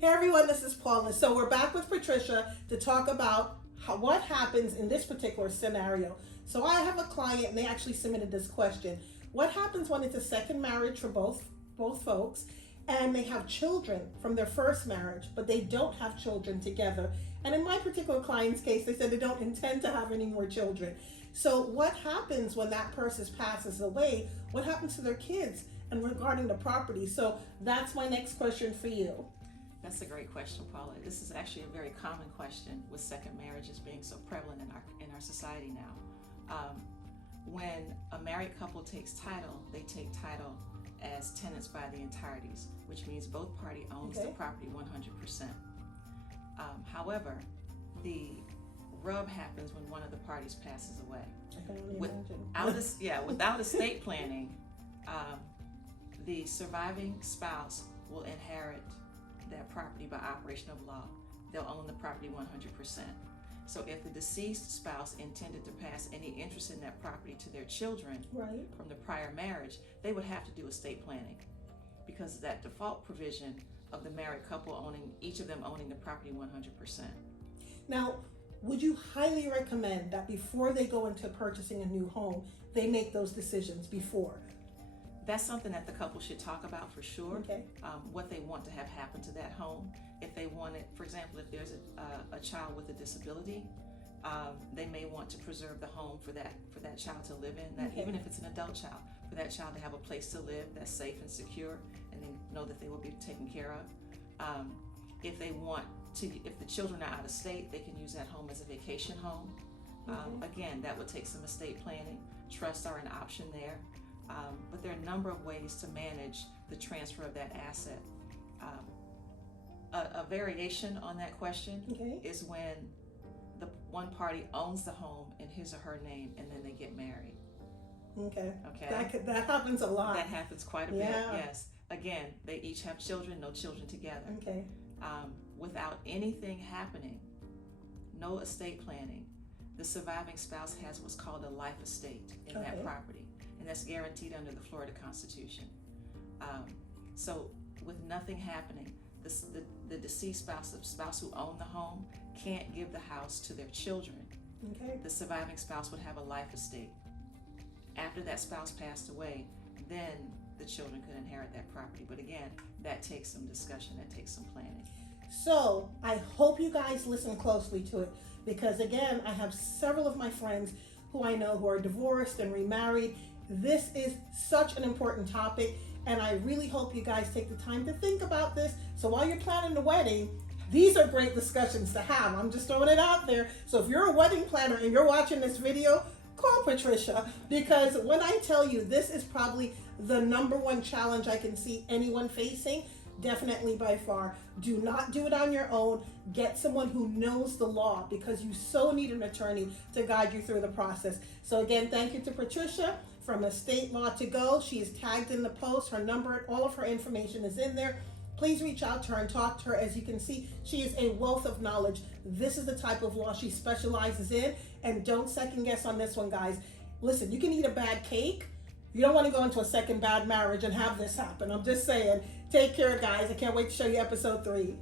Hey everyone, this is Paula. So we're back with Patricia to talk about what happens in this particular scenario. So I have a client and they actually submitted this question. What happens when it's a second marriage for both folks and they have children from their first marriage, but they don't have children together? And in my particular client's case, they said they don't intend to have any more children. So what happens when that person passes away? What happens to their kids and regarding the property? So that's my next question for you. That's a great question, Paula. This is actually a very common question with second marriages being so prevalent in our society now. When a married couple takes title, they take title as tenants by the entireties, which means both parties owns the property 100%. However, the rub happens when one of the parties passes away. I can only imagine. Without estate planning, the surviving spouse will inherit that property by operation of law. They'll own the property 100%. So if the deceased spouse intended to pass any interest in that property to their children from the prior marriage, they would have to do estate planning because of that default provision of the married couple each of them owning the property 100%. Now, would you highly recommend that before they go into purchasing a new home, they make those decisions before? That's something that the couple should talk about for sure. Okay. What they want to have happen to that home. If they want it, for example, if there's a child with a disability, they may want to preserve the home for that child to live in. Even if it's an adult child, for that child to have a place to live that's safe and secure, and they know that they will be taken care of. If the children are out of state, they can use that home as a vacation home. Again, that would take some estate planning. Trusts are an option there. But there are a number of ways to manage the transfer of that asset. A variation on that question is when the one party owns the home in his or her name and then they get married. Okay. That happens a lot. That happens quite a bit, yes. Again, they each have children, no children together. Okay. Without anything happening, no estate planning, the surviving spouse has what's called a life estate in that property. And that's guaranteed under the Florida Constitution. So with nothing happening, the deceased spouse, the spouse who owned the home, can't give the house to their children. The surviving spouse would have a life estate. After that spouse passed away, then the children could inherit that property. But again, that takes some discussion, that takes some planning. So I hope you guys listen closely to it, because again, I have several of my friends who I know who are divorced and remarried. This is such an important topic, and I really hope you guys take the time to think about this. So while you're planning the wedding, these are great discussions to have. I'm just throwing it out there. So if you're a wedding planner and you're watching this video, call Patricia, because when I tell you this is probably the #1 challenge I can see anyone facing, definitely by far. Do not do it on your own. Get someone who knows the law, because you so need an attorney to guide you through the process. So again, thank you to Patricia from Estate Law to Go. She is tagged in the post. Her number, all of her information is in there. Please reach out to her and talk to her. As you can see, she is a wealth of knowledge. This is the type of law she specializes in, and don't second guess on this one, guys. Listen, you can eat a bad cake. You don't want to go into a second bad marriage and have this happen. I'm just saying. Take care, guys. I can't wait to show you episode 3.